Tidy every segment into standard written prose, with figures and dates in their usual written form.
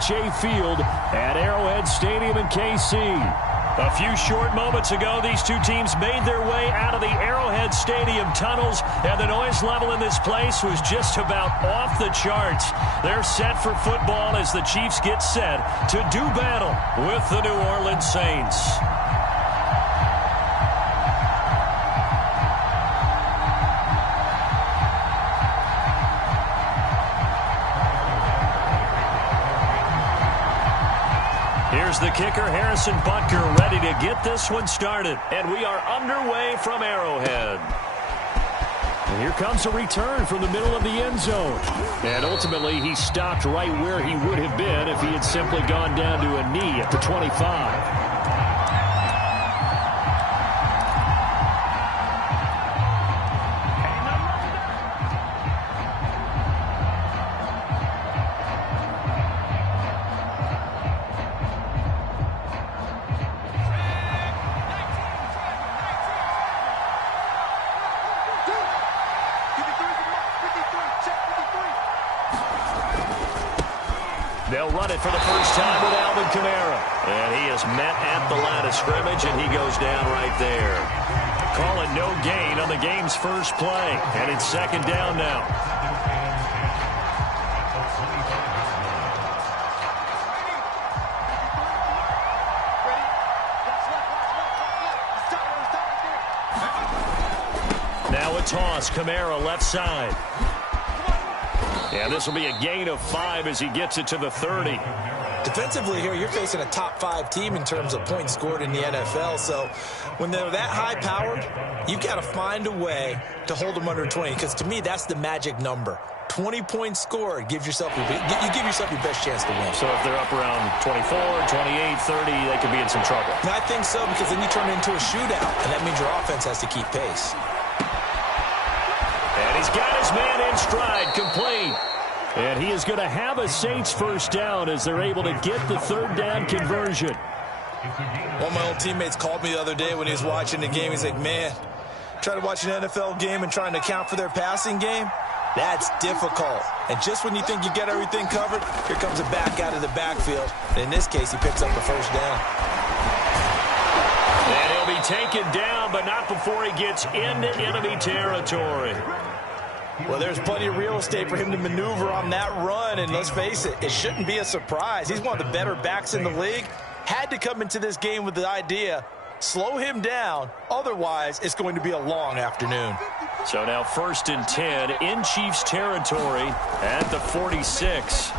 NRHA Field at Arrowhead Stadium in KC. A few short moments ago, these two teams made their way out of the Arrowhead Stadium tunnels, and the noise level in this place was just about off the charts. They're set for football as the Chiefs get set to do battle with the New Orleans Saints. Here's the kicker, Harrison Butker, ready to get this one started. And we are underway from Arrowhead. And here comes a return from the middle of the end zone. And ultimately, he stopped right where he would have been if he had simply gone down to a knee at the 25. They'll run it for the first time with Alvin Kamara. And he is met at the line of scrimmage, and he goes down right there. Call it no gain on the game's first play. And it's second down now. Now a toss. Kamara left side. And this will be a gain of 5 as he gets it to the 30. Defensively here, you're facing a top-5 team in terms of points scored in the NFL. So when they're that high-powered, you've got to find a way to hold them under 20. Because to me, that's the magic number. 20 points scored gives yourself you give yourself your best chance to win. So if they're up around 24, 28, 30, they could be in some trouble. And I think so, because then you turn it into a shootout, and that means your offense has to keep pace. And he's got his man in stride, complete. And he is going to have a Saints first down as they're able to get the third down conversion. One of my old teammates called me the other day when he was watching the game. He's like, man, trying to watch an NFL game and trying to account for their passing game, that's difficult. And just when you think you get everything covered, here comes a back out of the backfield. And in this case, he picks up the first down. And he'll be taken down, but not before he gets into enemy territory. Well, there's plenty of real estate for him to maneuver on that run, and let's face it, it shouldn't be a surprise. He's one of the better backs in the league. Had to come into this game with the idea, slow him down, otherwise it's going to be a long afternoon. So now 1st and 10 in Chiefs territory at the 46.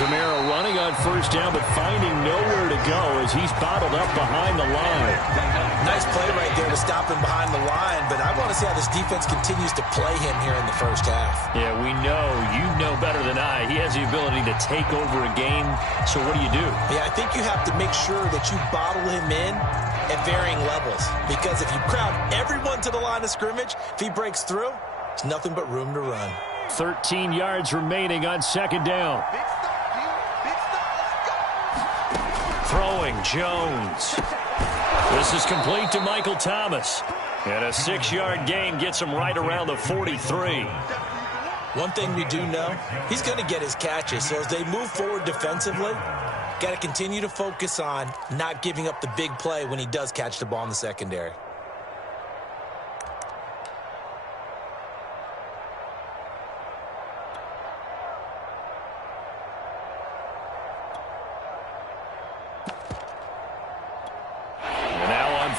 Kamara running on first down, but finding nowhere to go as he's bottled up behind the line. Nice play right there to stop him behind the line, but I want to see how this defense continues to play him here in the first half. Yeah, we know, you know better than I, he has the ability to take over a game, so what do you do? Yeah, I think you have to make sure that you bottle him in at varying levels, because if you crowd everyone to the line of scrimmage, if he breaks through, there's nothing but room to run. 13 yards remaining on second down. Throwing, Jones. This is complete to Michael Thomas. And a 6-yard gain gets him right around the 43. One thing we do know, he's going to get his catches. So as they move forward defensively, got to continue to focus on not giving up the big play when he does catch the ball in the secondary.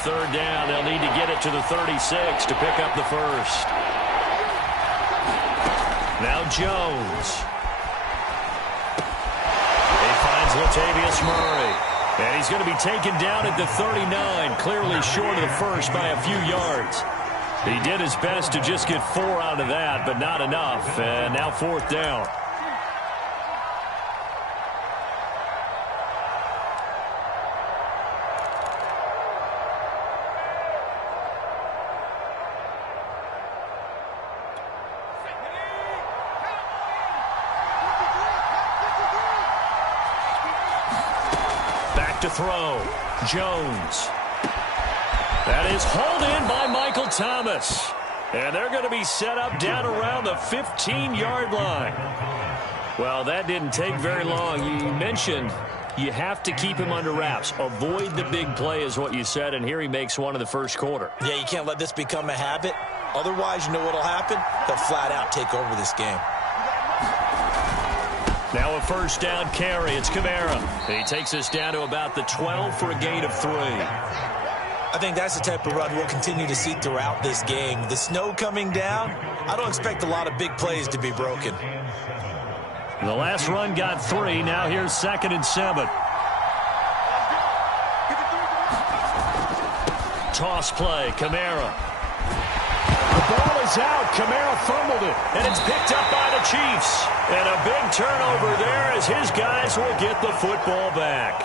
Third down, they'll need to get it to the 36 to pick up the first. Now Jones. He finds Latavius Murray. And he's going to be taken down at the 39, clearly short of the first by a few yards. He did his best to just get 4 out of that, but not enough. And now 4th down. To throw. Jones. That is hauled in by Michael Thomas. And they're going to be set up down around the 15-yard line. Well, that didn't take very long. You mentioned you have to keep him under wraps. Avoid the big play is what you said, and here he makes one in the first quarter. Yeah, you can't let this become a habit. Otherwise, you know what will happen? They'll flat out take over this game. Now a first down carry. It's Kamara. He takes us down to about the 12 for a gain of 3. I think that's the type of run we'll continue to see throughout this game. The snow coming down, I don't expect a lot of big plays to be broken. The last run got 3. Now here's 2nd and 7. Toss play, Kamara. The ball is out. Kamara fumbled it, and it's picked up by the Chiefs. And a big turnover there as his guys will get the football back.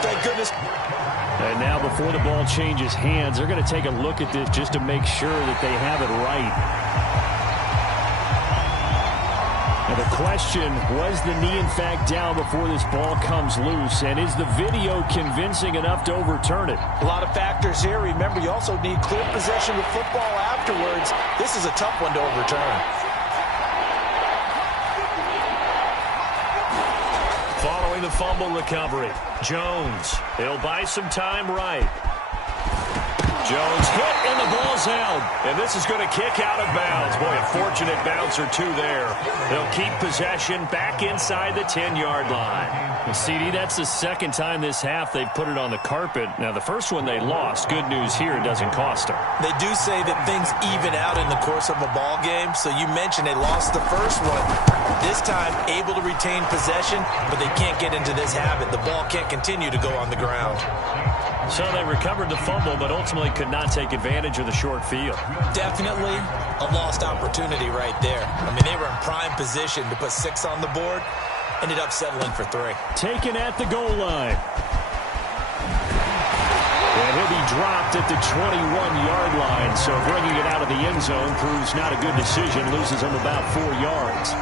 Thank goodness. And now before the ball changes hands, they're going to take a look at this just to make sure that they have it right. Now the question, was the knee in fact down before this ball comes loose? And is the video convincing enough to overturn it? A lot of factors here. Remember, you also need clear possession of football afterwards. This is a tough one to overturn. Following the fumble recovery, Jones. He'll buy some time right. Jones hit and the ball's out. And this is going to kick out of bounds. Boy, a fortunate bounce or two there. They'll keep possession back inside the 10-yard line. Well, CD, that's the second time this half they've put it on the carpet. Now, the first one they lost. Good news here, it doesn't cost them. They do say that things even out in the course of a ball game. So you mentioned they lost the first one. This time, able to retain possession, but they can't get into this habit. The ball can't continue to go on the ground. So they recovered the fumble, but ultimately could not take advantage of the short field. Definitely a lost opportunity right there. I mean, they were in prime position to put 6 on the board. Ended up settling for 3. Taken at the goal line. And he'll be dropped at the 21-yard line. So bringing it out of the end zone proves not a good decision. Loses him about 4 yards.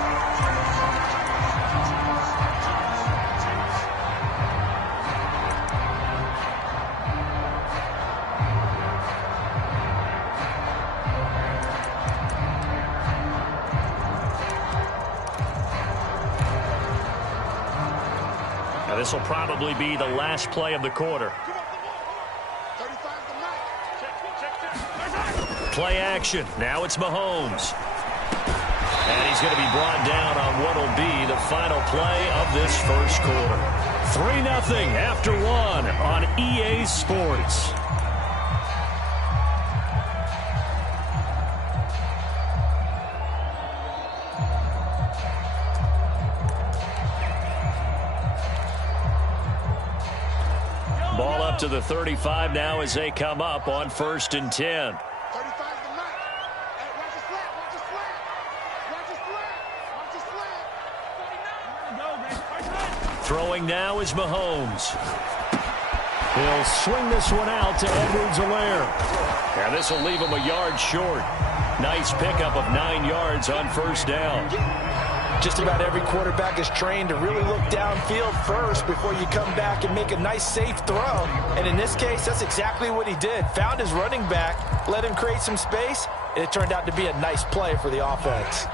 This will probably be the last play of the quarter. Play action. Now it's Mahomes. And he's going to be brought down on what will be the final play of this first quarter. 3-0 after 1 on EA Sports. Ball up to the 35 now as they come up on 1st and 10. Throwing now is Mahomes. He'll swing this one out to Edwards-Helaire. And this will leave him a yard short. Nice pickup of 9 yards on 1st down. Just about every quarterback is trained to really look downfield first before you come back and make a nice, safe throw. And in this case, that's exactly what he did. Found his running back, let him create some space, and it turned out to be a nice play for the offense.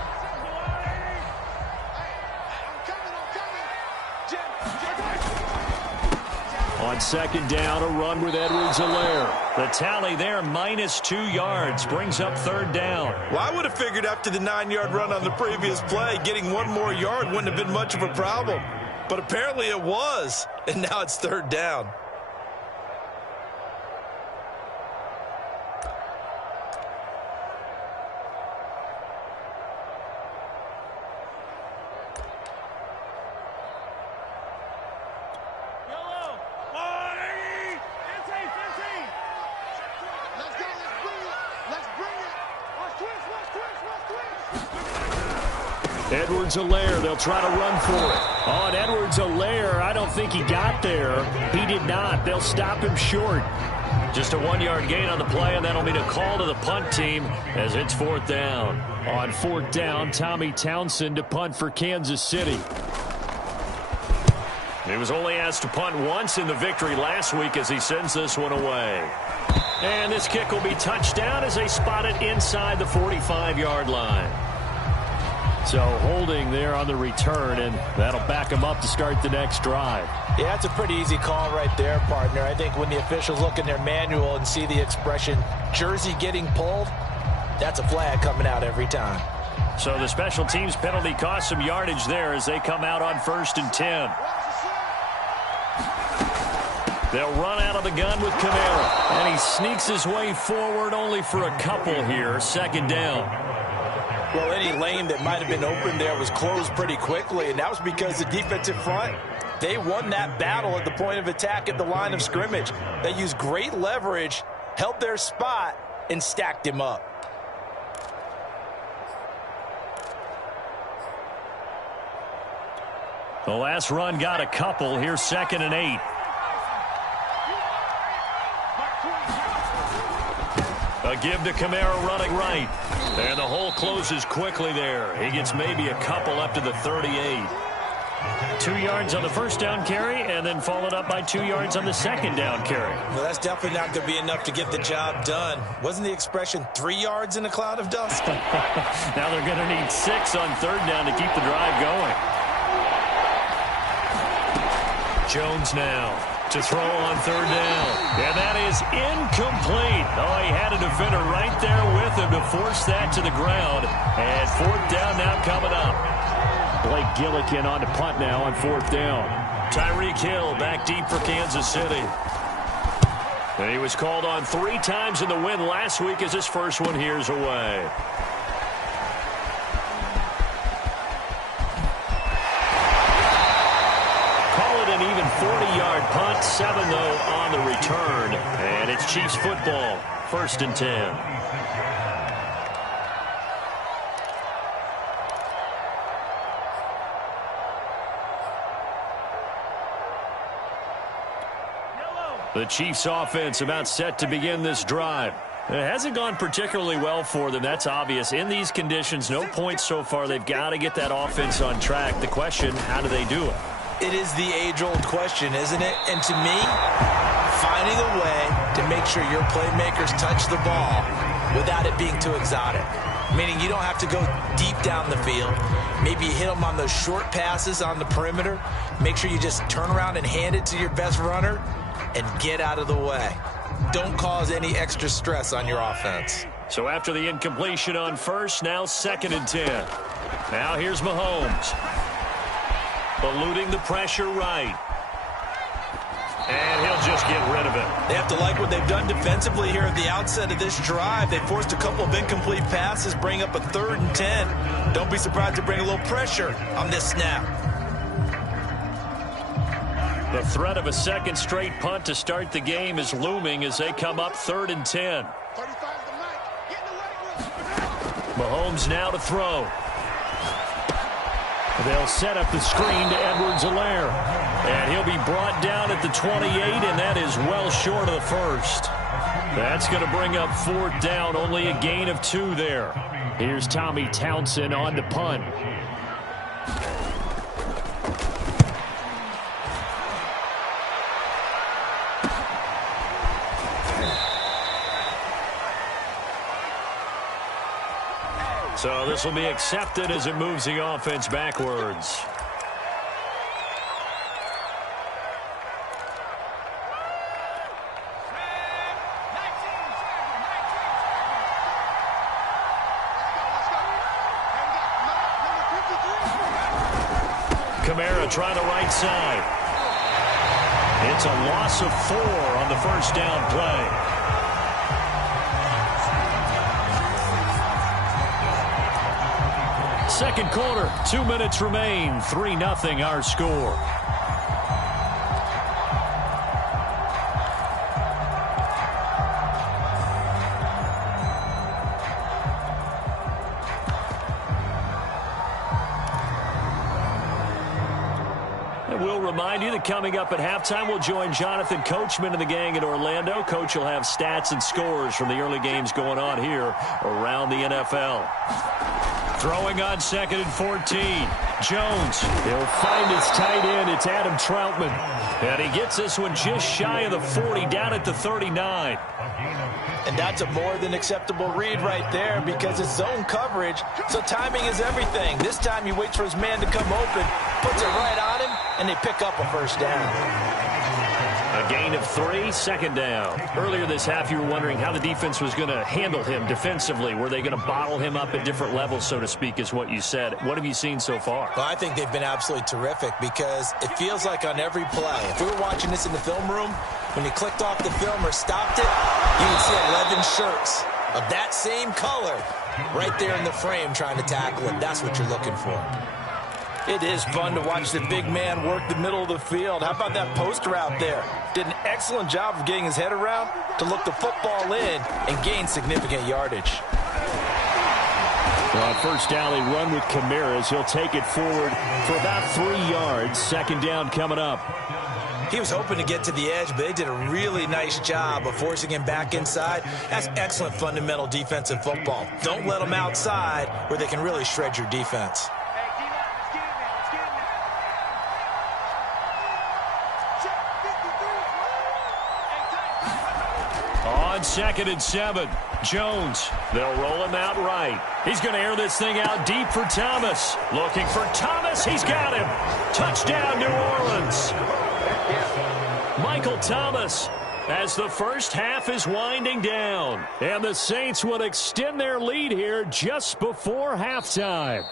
On 2nd down, a run with Edwards-Helaire. The tally there, -2 yards, brings up 3rd down. Well, I would have figured after the 9-yard run on the previous play, getting 1 more yard wouldn't have been much of a problem. But apparently it was, and now it's 3rd down. Edwards-Helaire, they'll try to run for it. On Edwards-Helaire, I don't think he got there. He did not. They'll stop him short. Just a 1-yard gain on the play, and that'll mean a call to the punt team as it's 4th down. On 4th down, Tommy Townsend to punt for Kansas City. He was only asked to punt once in the victory last week as he sends this one away. And this kick will be touchdown as they spot it inside the 45-yard line. So holding there on the return, and that'll back them up to start the next drive. Yeah, that's a pretty easy call right there, partner. I think when the officials look in their manual and see the expression jersey getting pulled, that's a flag coming out every time. So the special teams penalty cost some yardage there as they come out on 1st and 10. They'll run out of the gun with Kamara, and he sneaks his way forward only for a couple here. 2nd down. Well, any lane that might have been open there was closed pretty quickly, and that was because the defensive front, they won that battle at the point of attack at the line of scrimmage. They used great leverage, held their spot, and stacked him up. The last run got a couple. Here's 2nd and 8. A give to Kamara running right. And the hole closes quickly there. He gets maybe a couple up to the 38. 2 yards on the 1st down carry, and then followed up by 2 yards on the 2nd down carry. Well, that's definitely not going to be enough to get the job done. Wasn't the expression 3 yards in a cloud of dust? Now they're going to need 6 on 3rd down to keep the drive going. Jones now to throw on 3rd down. And that is incomplete. Oh, he had a defender right there with him to force that to the ground. And 4th down now coming up. Blake Gillikin on to punt now on 4th down. Tyreek Hill back deep for Kansas City. And he was called on 3 times in the win last week as his first one here's away. An even 40-yard punt, 7 though on the return, and it's Chiefs football, 1st and 10. The Chiefs offense about set to begin this drive. It hasn't gone particularly well for them. That's obvious. In these conditions, no points so far. They've got to get that offense on track. The question, how do they do it? It is the age-old question, isn't it? And to me, finding a way to make sure your playmakers touch the ball without it being too exotic. Meaning you don't have to go deep down the field. Maybe you hit them on those short passes on the perimeter. Make sure you just turn around and hand it to your best runner and get out of the way. Don't cause any extra stress on your offense. So after the incompletion on 1st, now 2nd and 10. Now here's Mahomes. Eluding the pressure right. And he'll just get rid of it. They have to like what they've done defensively here at the outset of this drive. They forced a couple of incomplete passes, bring up a 3rd and 10. Don't be surprised to bring a little pressure on this snap. The threat of a 2nd straight punt to start the game is looming as they come up 3rd and 10. Mahomes now to throw. They'll set up the screen to Edwards-Helaire. And he'll be brought down at the 28, and that is well short of the 1st. That's going to bring up 4th down, only a gain of 2 there. Here's Tommy Townsend on the punt. So this will be accepted as it moves the offense backwards. Kamara trying the right side. It's a loss of 4 on the 1st down play. Second quarter, 2 minutes remain. 3-0 our score. And we'll remind you that coming up at halftime, we'll join Jonathan Coachman and the gang in Orlando. Coach will have stats and scores from the early games going on here around the NFL. Throwing on 2nd and 14. Jones. He'll find his tight end. It's Adam Troutman. And he gets this one just shy of the 40, down at the 39. And that's a more than acceptable read right there because it's zone coverage, so timing is everything. This time he waits for his man to come open, puts it right on him, and they pick up a first down. A gain of 3, 2nd down. Earlier this half, you were wondering how the defense was going to handle him defensively. Were they going to bottle him up at different levels, so to speak, is what you said. What have you seen so far? Well, I think they've been absolutely terrific because it feels like on every play, if we were watching this in the film room, when you clicked off the film or stopped it, you would see 11 shirts of that same color right there in the frame trying to tackle it. That's what you're looking for. It is fun to watch the big man work the middle of the field. How about that poster out there? Did an excellent job of getting his head around to look the football in and gain significant yardage. Well, on first down, they run with Camaras. He'll take it forward for about 3 yards. 2nd down coming up. He was hoping to get to the edge, but they did a really nice job of forcing him back inside. That's excellent fundamental defensive football. Don't let them outside where they can really shred your defense. On 2nd and 7, Jones. They'll roll him out right. He's going to air this thing out deep for Thomas. Looking for Thomas. He's got him. Touchdown, New Orleans. Michael Thomas as the first half is winding down. And the Saints will extend their lead here just before halftime.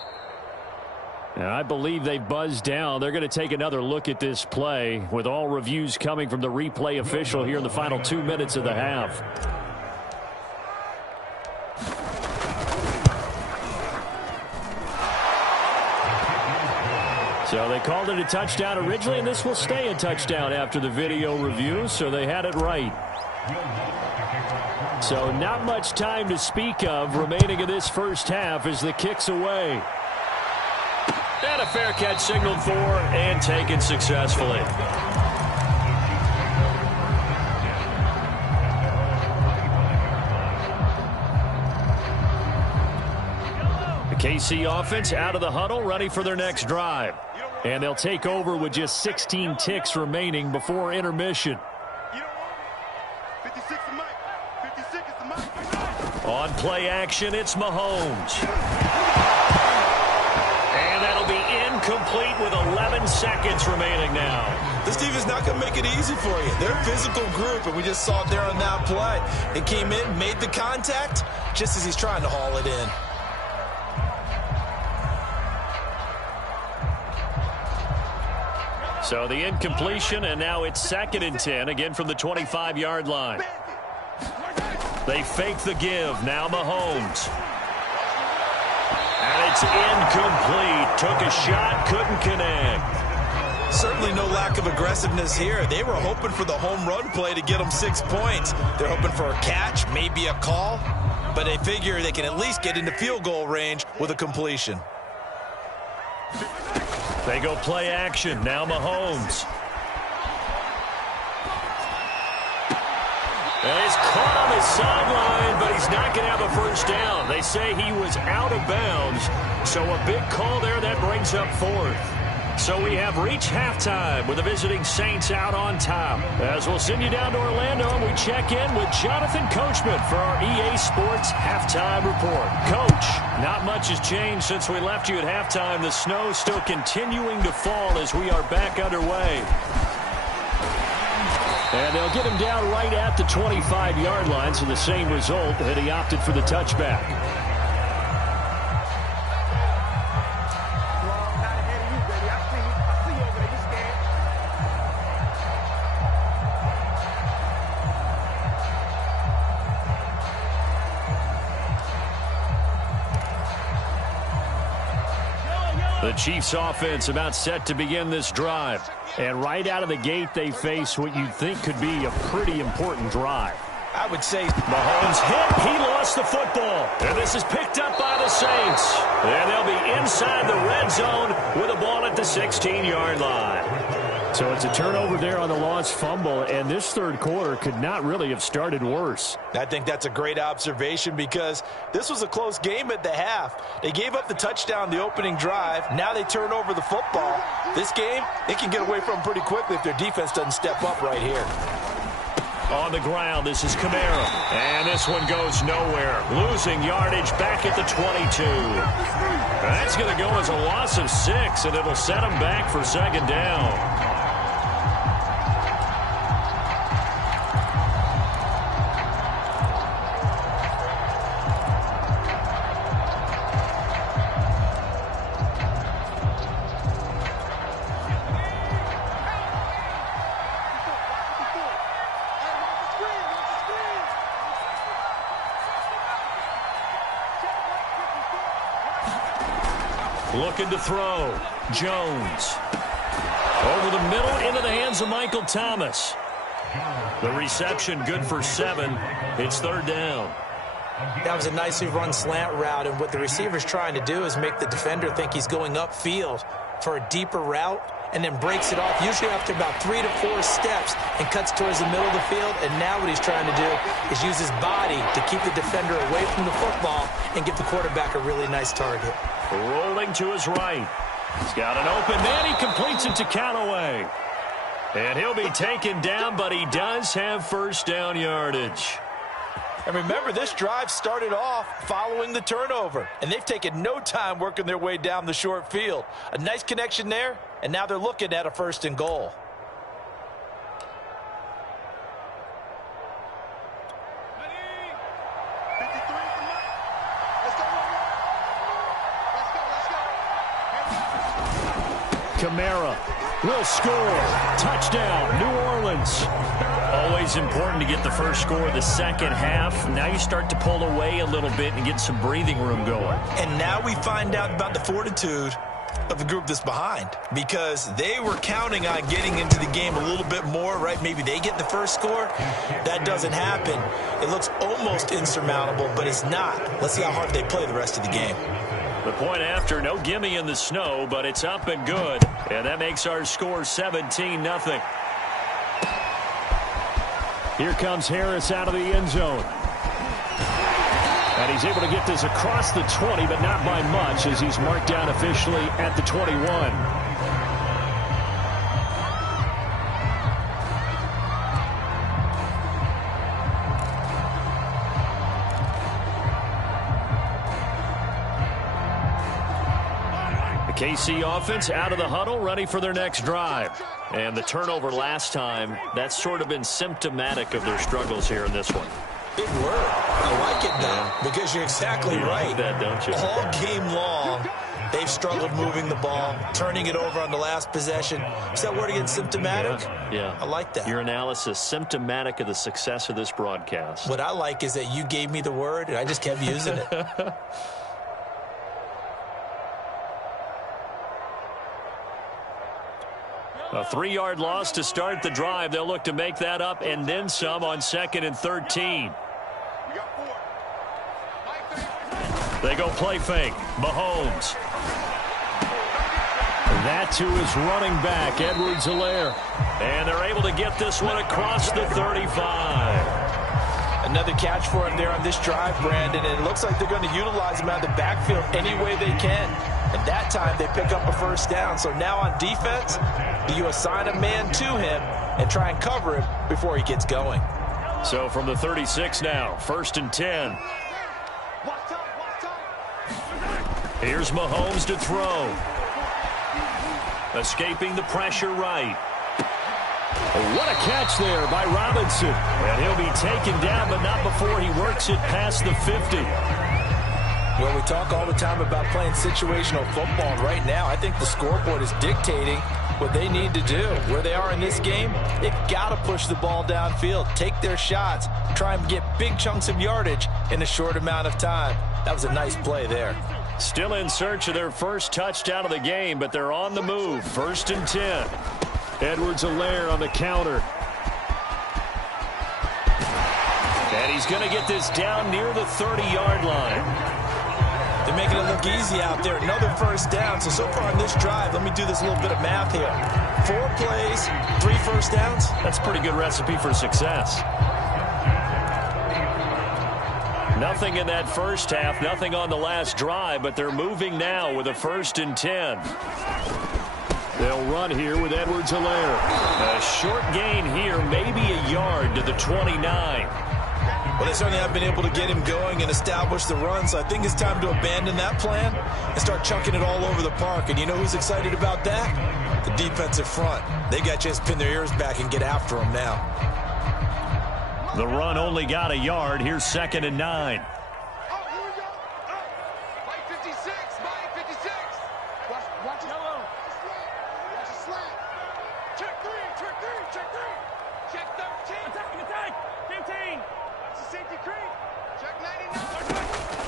And I believe they buzzed down. They're going to take another look at this play with all reviews coming from the replay official here in the final 2 minutes of the half. So they called it a touchdown originally, and this will stay a touchdown after the video review, so they had it right. So not much time to speak of remaining in this first half as the kick's away. And a fair catch signaled for and taken successfully. The KC offense out of the huddle, ready for their next drive. And they'll take over with just 16 ticks remaining before intermission. On play action, it's Mahomes. And that'll be incomplete with 11 seconds remaining now. This team is not going to make it easy for you. They're a physical group, and we just saw it there on that play. It came in, made the contact, just as he's trying to haul it in. So the incompletion, and now it's 2nd and 10, again from the 25-yard line. They fake the give. Now Mahomes. And it's incomplete. Took a shot, couldn't connect. Certainly no lack of aggressiveness here. They were hoping for the home run play to get them 6 points. They're hoping for a catch, maybe a call, but they figure they can at least get into field goal range with a completion. They go play action. Now Mahomes. And he's caught on the sideline, but he's not going to have a first down. They say he was out of bounds, so a big call there that brings up 4th. So we have reached halftime with the visiting Saints out on top. As we'll send you down to Orlando, and we check in with Jonathan Coachman for our EA Sports Halftime Report. Coach, not much has changed since we left you at halftime. The snow still continuing to fall as we are back underway. And they'll get him down right at the 25-yard line, so the same result, and he opted for the touchback. The Chiefs offense about set to begin this drive. And right out of the gate, they face what you'd think could be a pretty important drive. I would say Mahomes hit. He lost the football. And this is picked up by the Saints. And they'll be inside the red zone with a ball at the 16-yard line. So it's a turnover there on the lost fumble, and this third quarter could not really have started worse. I think that's a great observation because this was a close game at the half. They gave up the touchdown the opening drive. Now they turn over the football. This game, they can get away from pretty quickly if their defense doesn't step up right here. On the ground, this is Kamara. And this one goes nowhere. Losing yardage back at the 22. That's going to go as a loss of 6, and it'll set them back for second down. Looking to throw. Jones. Over the middle into the hands of Michael Thomas. The reception good for 7. It's third down. That was a nicely run slant route, and what the receiver's trying to do is make the defender think he's going upfield for a deeper route and then breaks it off, usually after about 3 to 4 steps, and cuts towards the middle of the field. And now what he's trying to do is use his body to keep the defender away from the football and give the quarterback a really nice target. Rolling to his right. He's got an open man. He completes it to Callaway. And he'll be taken down, but he does have first down yardage. And remember, this drive started off following the turnover, and they've taken no time working their way down the short field. A nice connection there, and now they're looking at a 1st and goal. Kamara will score. Touchdown, New Orleans. Always important to get the first score of the second half. Now you start to pull away a little bit and get some breathing room going. And now we find out about the fortitude of the group that's behind, because they were counting on getting into the game a little bit more, right? Maybe they get the first score. That doesn't happen. It looks almost insurmountable, but it's not. Let's see how hard they play the rest of the game. The point after, no gimme in the snow, but it's up and good. And that makes our score 17-0. Here comes Harris out of the end zone. And he's able to get this across the 20, but not by much, as he's marked down officially at the 21. KC offense out of the huddle, ready for their next drive. And the turnover last time, that's sort of been symptomatic of their struggles here in this one. Big word. I like it, though, because you're exactly right. Like that, don't you? All game long, they've struggled moving the ball, turning it over on the last possession. Is that word again, symptomatic? Yeah. I like that. Your analysis, symptomatic of the success of this broadcast. What I like is that you gave me the word, and I just kept using it. A 3-yard loss to start the drive. They'll look to make that up and then some on 2nd and 13. They go play fake. Mahomes. That to his running back, Edwards-Helaire. And they're able to get this one across the 35. Another catch for him there on this drive, Brandon, and it looks like they're going to utilize him out of the backfield any way they can. And that time they pick up a first down. So now on defense, you assign a man to him and try and cover him before he gets going. So from the 36 now, 1st and 10. Here's Mahomes to throw. Escaping the pressure right. What a catch there by Robinson. And he'll be taken down, but not before he works it past the 50. Well, we talk all the time about playing situational football, and right now I think the scoreboard is dictating what they need to do. Where they are in this game, they've got to push the ball downfield, take their shots, try and get big chunks of yardage in a short amount of time. That was a nice play there. Still in search of their first touchdown of the game, but they're on the move. 1st and 10. Edwards-Helaire on the counter. And he's going to get this down near the 30-yard line. They're making it look easy out there. Another first down. So far on this drive, let me do this little bit of math here. 4 plays, 3 first downs. That's a pretty good recipe for success. Nothing in that first half, nothing on the last drive, but they're moving now with a 1st and 10. They'll run here with Edwards-Helaire. A short gain here, maybe a yard to the 29. Well, they certainly have been able to get him going and establish the run, so I think it's time to abandon that plan and start chucking it all over the park. And you know who's excited about that? The defensive front. They got a chance to pin their ears back and get after him now. The run only got a yard. Here's 2nd and 9.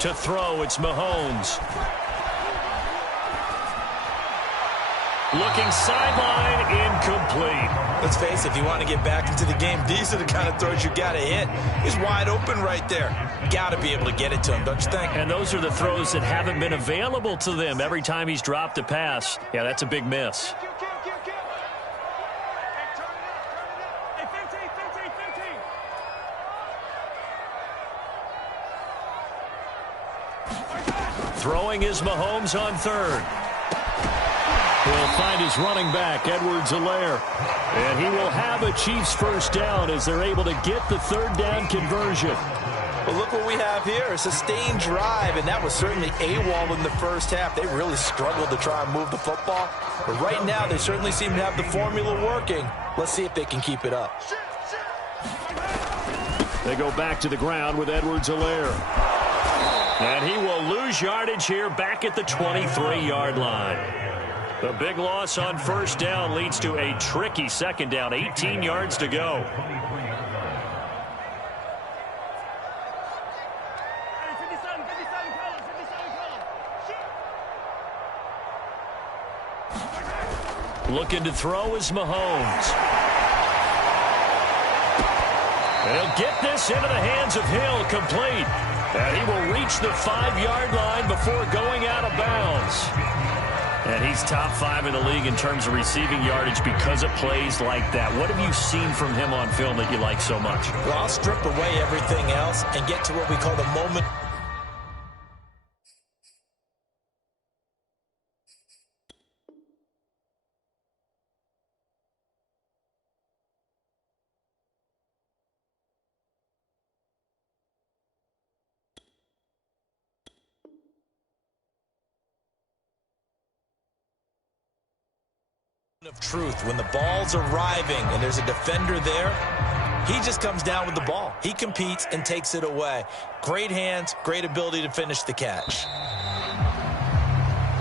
To throw, it's Mahomes. Looking sideline, incomplete. Let's face it, if you want to get back into the game, these are the kind of throws you got to hit. He's wide open right there. Got to be able to get it to him, don't you think? And those are the throws that haven't been available to them every time he's dropped a pass. Yeah, that's a big miss. Throwing is Mahomes on 3rd. He'll find his running back, Edwards-Helaire. And he will have a Chiefs first down as they're able to get the 3rd down conversion. But look what we have here, a sustained drive, and that was certainly AWOL in the first half. They really struggled to try and move the football. But right now, they certainly seem to have the formula working. Let's see if they can keep it up. They go back to the ground with Edwards-Helaire. And he will lose yardage here back at the 23-yard line. The big loss on 1st down leads to a tricky 2nd down, 18 yards to go. Looking to throw is Mahomes. He'll get this into the hands of Hill, complete. And he will reach the 5-yard line before going out of bounds. And he's top 5 in the league in terms of receiving yardage because of plays like that. What have you seen from him on film that you like so much? Well, I'll strip away everything else and get to what we call the moment. Of truth. When the ball's arriving and there's a defender there, he just comes down with the ball. He competes and takes it away. Great hands, great ability to finish the catch.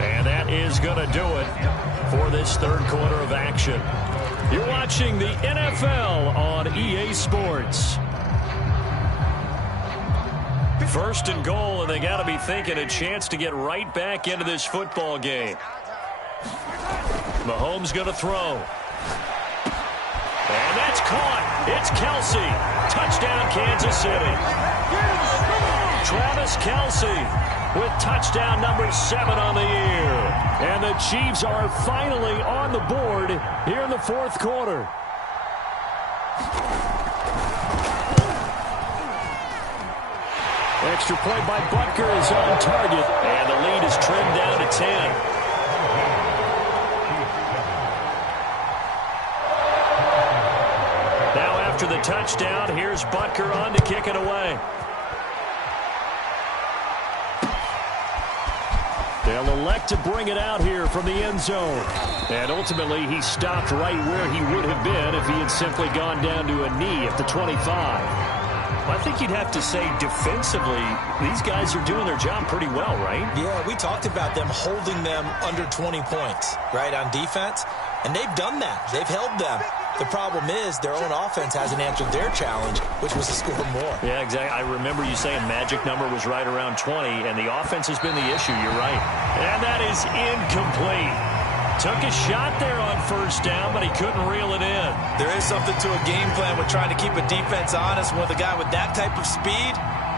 And that is going to do it for this 3rd quarter of action. You're watching the NFL on EA Sports. 1st and goal, and they got to be thinking a chance to get right back into this football game. Mahomes going to throw. And that's caught. It's Kelsey. Touchdown, Kansas City. Travis Kelsey with touchdown number 7 on the year. And the Chiefs are finally on the board here in the 4th quarter. Extra point by Butker is on target. And the lead is trimmed down to 10. After the touchdown, here's Butker on to kick it away. They'll elect to bring it out here from the end zone. And ultimately, he stopped right where he would have been if he had simply gone down to a knee at the 25. I think you'd have to say defensively, these guys are doing their job pretty well, right? Yeah, we talked about them holding them under 20 points, right, on defense. And they've done that. They've held them. The problem is their own offense hasn't answered their challenge, which was to score more. Yeah, exactly. I remember you saying magic number was right around 20, and the offense has been the issue. You're right. And that is incomplete. Took a shot there on 1st down, but he couldn't reel it in. There is something to a game plan with trying to keep a defense honest with a guy with that type of speed.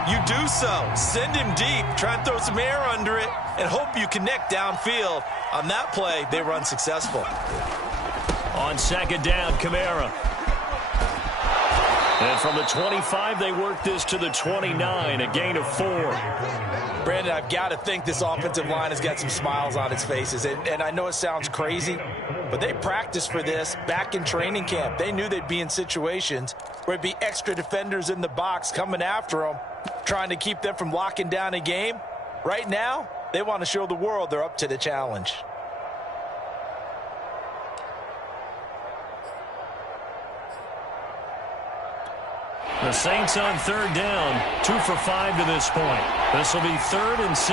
you do so. Send him deep, try and throw some air under it, and hope you connect downfield. On that play, they were unsuccessful. On second down, Kamara. And from the 25, they work this to the 29, a gain of 4. Brandon, I've got to think this offensive line has got some smiles on its faces. And I know it sounds crazy, but they practiced for this back in training camp. They knew they'd be in situations where it'd be extra defenders in the box coming after them, trying to keep them from locking down a game. Right now, they want to show the world they're up to the challenge. The Saints on third down, 2 for 5 to this point. This will be 3rd and 6.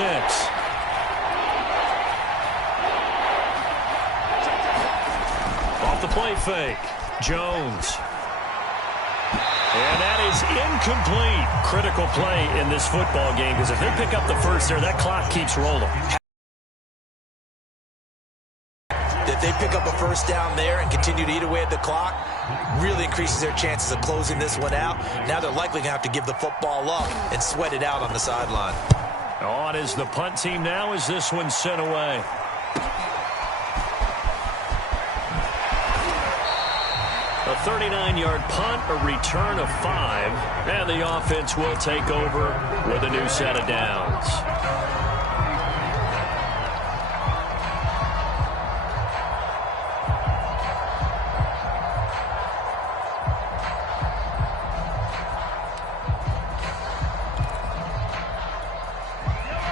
Off the play fake, Jones. And that is incomplete. Critical play in this football game, because if they pick up the first there, that clock keeps rolling. If they pick up a first down there and continue to eat away at the clock, really increases their chances of closing this one out. Now they're likely going to have to give the football up and sweat it out on the sideline. On is the punt team now as this one's sent away. A 39-yard punt, a return of 5, and the offense will take over with a new set of downs.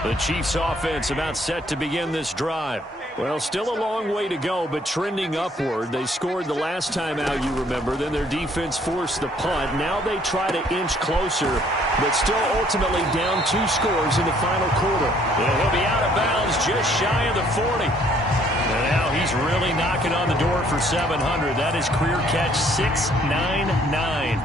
The Chiefs offense about set to begin this drive. Well, still a long way to go, but trending upward. They scored the last time out, you remember. Then their defense forced the punt. Now they try to inch closer, but still ultimately down 2 scores in the final quarter. And he'll be out of bounds just shy of the 40. And now he's really knocking on the door for 700. That is career catch 699.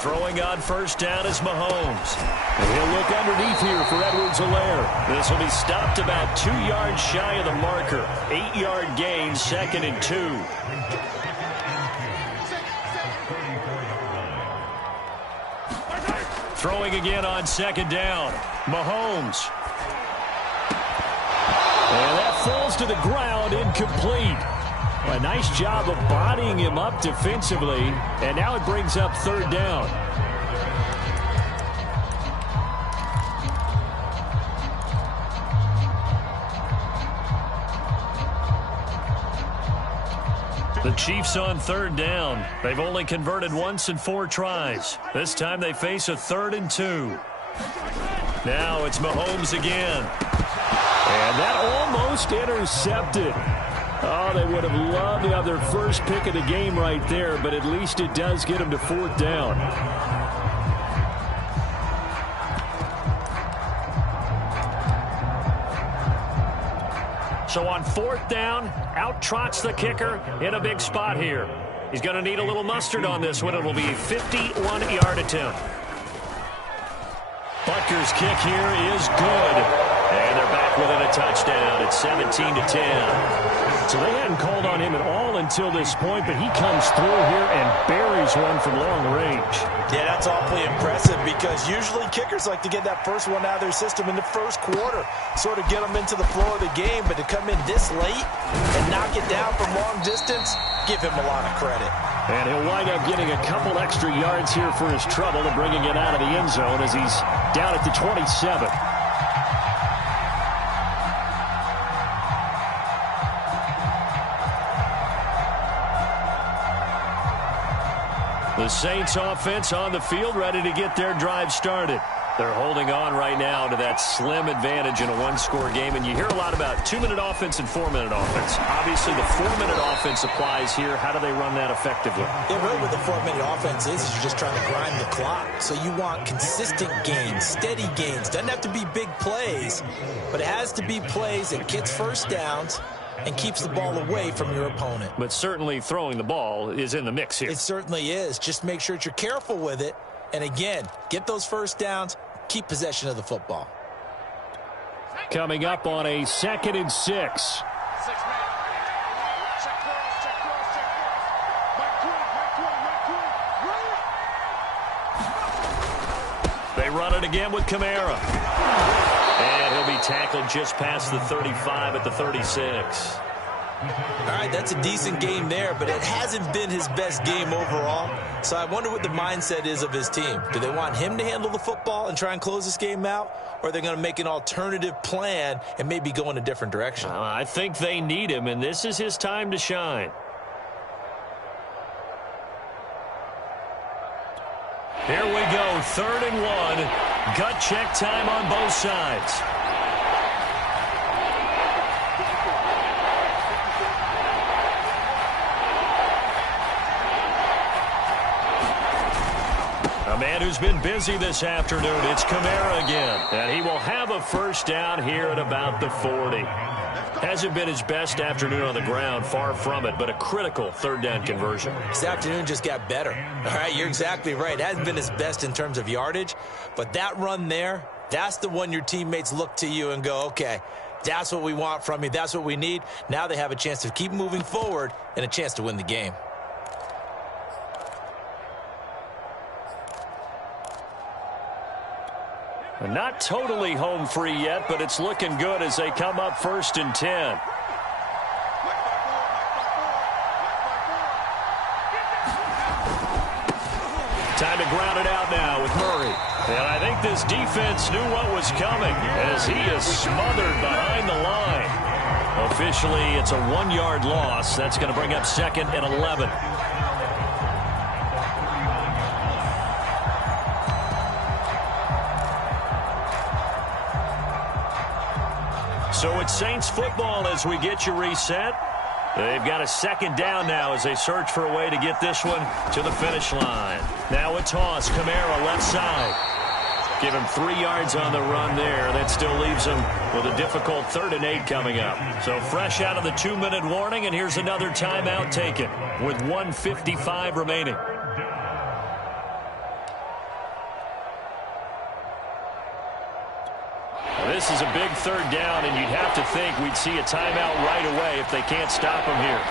Throwing on first down is Mahomes. And he'll look underneath here for Edwards-Helaire. This will be stopped about 2 yards shy of the marker. 8-yard gain, 2nd and 2. Throwing again on second down. Mahomes. And that falls to the ground, incomplete. A nice job of bodying him up defensively, and now it brings up third down. The Chiefs on third down. They've only converted once in 4 tries. This time they face a 3rd and 2. Now it's Mahomes again. And that almost intercepted. Oh, they would have loved to have their first pick of the game right there, but at least it does get them to 4th down. So on 4th down, out trots the kicker in a big spot here. He's going to need a little mustard on this one. It will be a 51-yard attempt. Butker's kick here is good. And they're back within a touchdown at 17-10. So they hadn't called on him at all until this point, but he comes through here and buries one from long range. Yeah, that's awfully impressive because usually kickers like to get that first one out of their system in the first quarter, sort of get them into the flow of the game, but to come in this late and knock it down from long distance, give him a lot of credit. And he'll wind up getting a couple extra yards here for his trouble and bringing it out of the end zone as he's down at the 27. The Saints offense on the field, ready to get their drive started. They're holding on right now to that slim advantage in a 1-score game, and you hear a lot about 2-minute offense and 4-minute offense. Obviously, the 4-minute offense applies here. How do they run that effectively? Yeah, really what the 4-minute offense is you're just trying to grind the clock. So you want consistent gains, steady gains. Doesn't have to be big plays, but it has to be plays that gets first downs and keeps the ball away from your opponent. But certainly throwing the ball is in the mix here. It certainly is. Just make sure that you're careful with it. And again, get those first downs, keep possession of the football. Coming up on a 2nd and 6. They run it again with Kamara. And he'll be tackled just past the 35 at the 36. All right, that's a decent game there, but it hasn't been his best game overall. So I wonder what the mindset is of his team. Do they want him to handle the football and try and close this game out? Or are they going to make an alternative plan and maybe go in a different direction? I think they need him, and this is his time to shine. Here we go, 3rd and 1. Gut check time on both sides. A man who's been busy this afternoon, it's Kamara again. And he will have a first down here at about the 40. Hasn't been his best afternoon on the ground, far from it, but a critical 3rd down conversion. This afternoon just got better. All right, you're exactly right. It hasn't been his best in terms of yardage, but that run there, that's the one your teammates look to you and go, okay, that's what we want from you. That's what we need. Now they have a chance to keep moving forward and a chance to win the game. Not totally home free yet, but it's looking good as they come up 1st and 10. Time to ground it out now with Murray. And I think this defense knew what was coming as he is smothered behind the line. Officially, it's a 1-yard loss. That's going to bring up 2nd and 11. So it's Saints football as we get you reset. They've got a 2nd down now as they search for a way to get this one to the finish line. Now a toss. Kamara left side. Give him 3 yards on the run there. That still leaves him with a difficult 3rd and 8 coming up. So fresh out of the 2-minute warning, and here's another timeout taken with 1:55 remaining. This is a big 3rd down, and you'd have to think we'd see a timeout right away if they can't stop him here.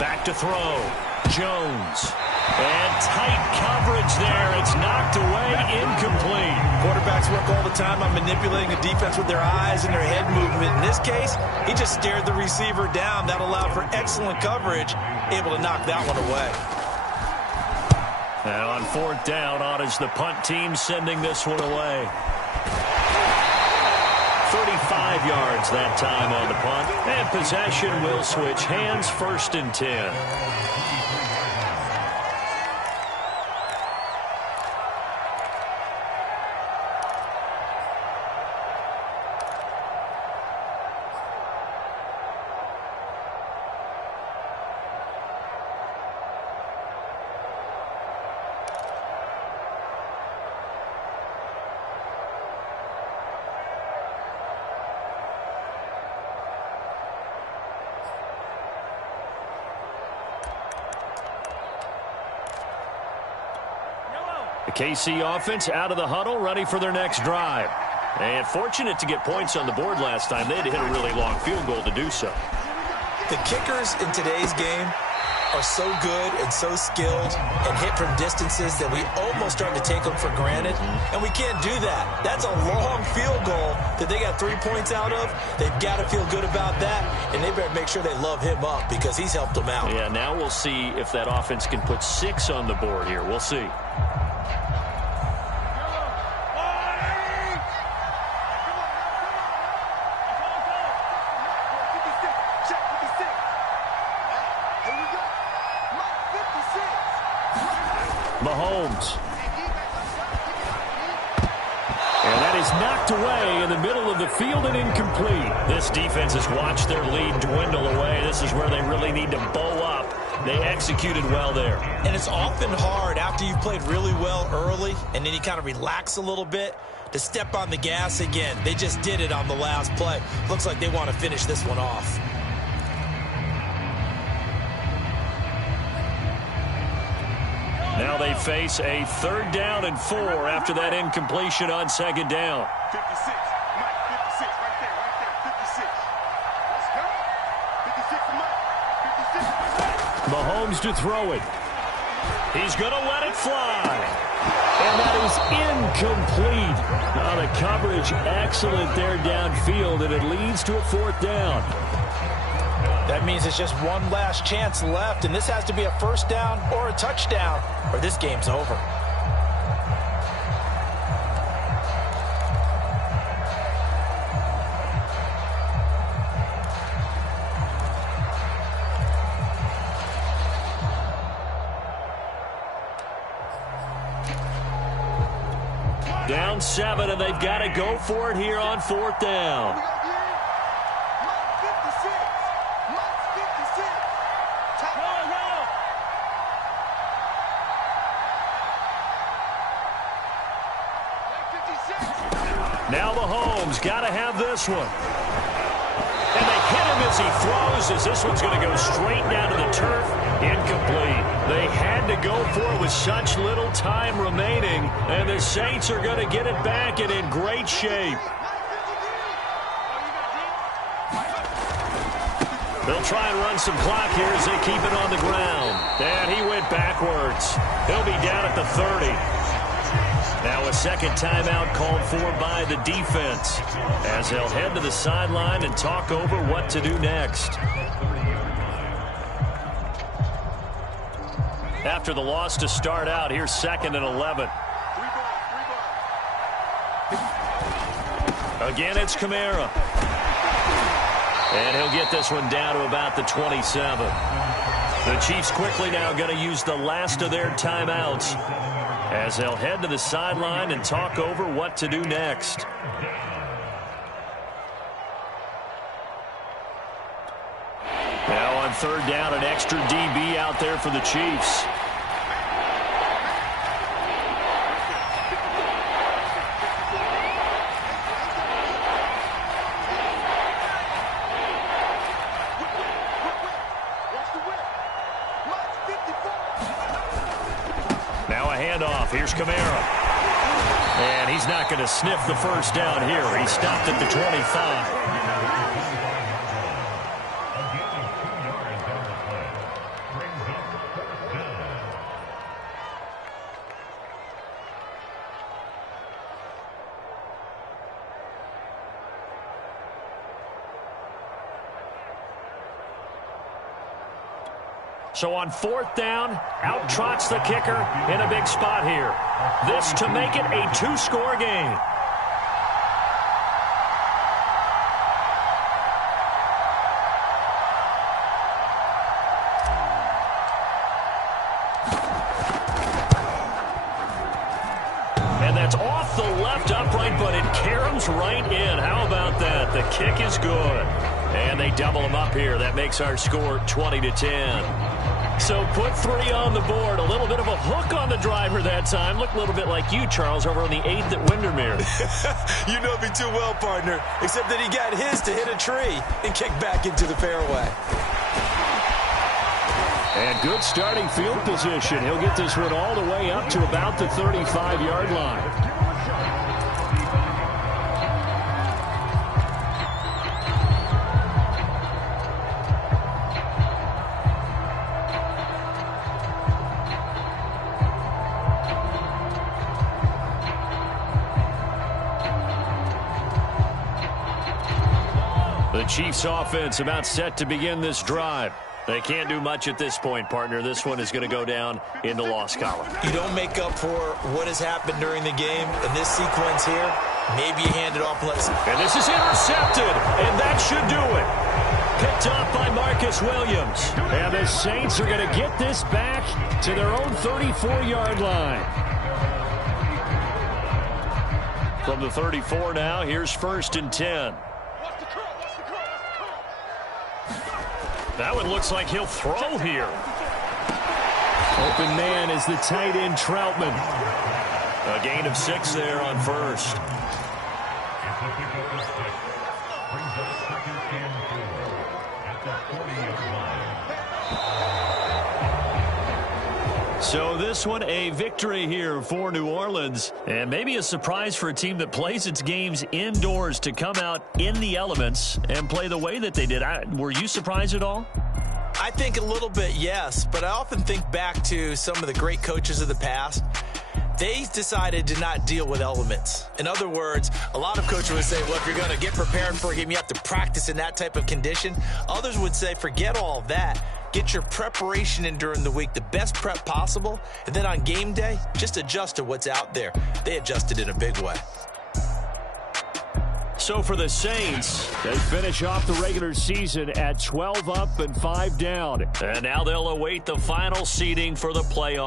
Back to throw. Jones. And tight coverage there. It's knocked away, incomplete. Quarterbacks work all the time on manipulating the defense with their eyes and their head movement. In this case, he just stared the receiver down. That allowed for excellent coverage, able to knock that one away. And on 4th down, on is the punt team sending this one away. 35 yards that time on the punt. And possession will switch hands, 1st and 10. The KC offense out of the huddle, ready for their next drive. And fortunate to get points on the board last time. They had to hit a really long field goal to do so. The kickers in today's game are so good and so skilled and hit from distances that we almost start to take them for granted. And we can't do that. That's a long field goal that they got 3 points out of. They've got to feel good about that, and they better make sure they love him up because he's helped them out. Yeah, now we'll see if that offense can put 6 on the board here. We'll see. Mahomes. And that is knocked away in the middle of the field and incomplete. This defense has watched their lead dwindle away. This is where they really need to bow up. They executed well there. And it's often hard after you've played really well early and then you kind of relax a little bit to step on the gas again. They just did it on the last play. Looks like they want to finish this one off. Now they face a 3rd down and 4 after that incompletion on 2nd down. 56. Mike, 56 right there, 56. Let's go. 56 Mike. 56. Mahomes to throw it. He's going to let it fly. And that is incomplete. The coverage excellent there downfield, and it leads to a 4th down. That means it's just one last chance left, and this has to be a 1st down or a touchdown, or this game's over. Down 7, and they've got to go for it here on 4th down. Now Mahomes got to have this one. And they hit him as he throws, as this one's going to go straight down to the turf. Incomplete. They had to go for it with such little time remaining, and the Saints are going to get it back and in great shape. They'll try and run some clock here as they keep it on the ground. And he went backwards. He'll be down at the 30. Now a second timeout called for by the defense as they'll head to the sideline and talk over what to do next. After the loss to start out, here's 2nd and 11. Again, it's Kamara. And he'll get this one down to about the 27. The Chiefs quickly now going to use the last of their timeouts as they'll head to the sideline and talk over what to do next. Now on 3rd down, an extra DB out there for the Chiefs. Here's Kamara. And he's not going to sniff the 1st down here. He stopped at the 25. So on 4th down, out trots the kicker in a big spot here. This to make it a 2-score game. And that's off the left upright, but it caroms right in. How about that? The kick is good. And they double them up here. That makes our score 20-10. So put 3 on the board. A little bit of a hook on the driver that time. Looked a little bit like you, Charles, over on the 8th at Windermere. You know me too well, partner. Except that he got his to hit a tree and kick back into the fairway. And good starting field position. He'll get this one all the way up to about the 35-yard line. The Chiefs offense about set to begin this drive. They can't do much at this point, partner. This one is going to go down in the loss column. You don't make up for what has happened during the game. In this sequence here, maybe you hand it off. And this is intercepted, and that should do it. Picked up by Marcus Williams. And the Saints are going to get this back to their own 34-yard line. From the 34 now, here's 1st and 10. That one looks like he'll throw here. Open man is the tight end Troutman. A gain of 6 there on 1st. So this one a victory here for New Orleans, and maybe a surprise for a team that plays its games indoors to come out in the elements and play the way that they did. Were you surprised at all? I think a little bit, yes, but I often think back to some of the great coaches of the past. They decided to not deal with elements. In other words, a lot of coaches would say, well, if you're going to get prepared for a game, you have to practice in that type of condition. Others would say, forget all of that. Get your preparation in during the week, the best prep possible, and then on game day, just adjust to what's out there. They adjusted in a big way. So for the Saints, they finish off the regular season at 12 up and 5 down. And now they'll await the final seeding for the playoffs.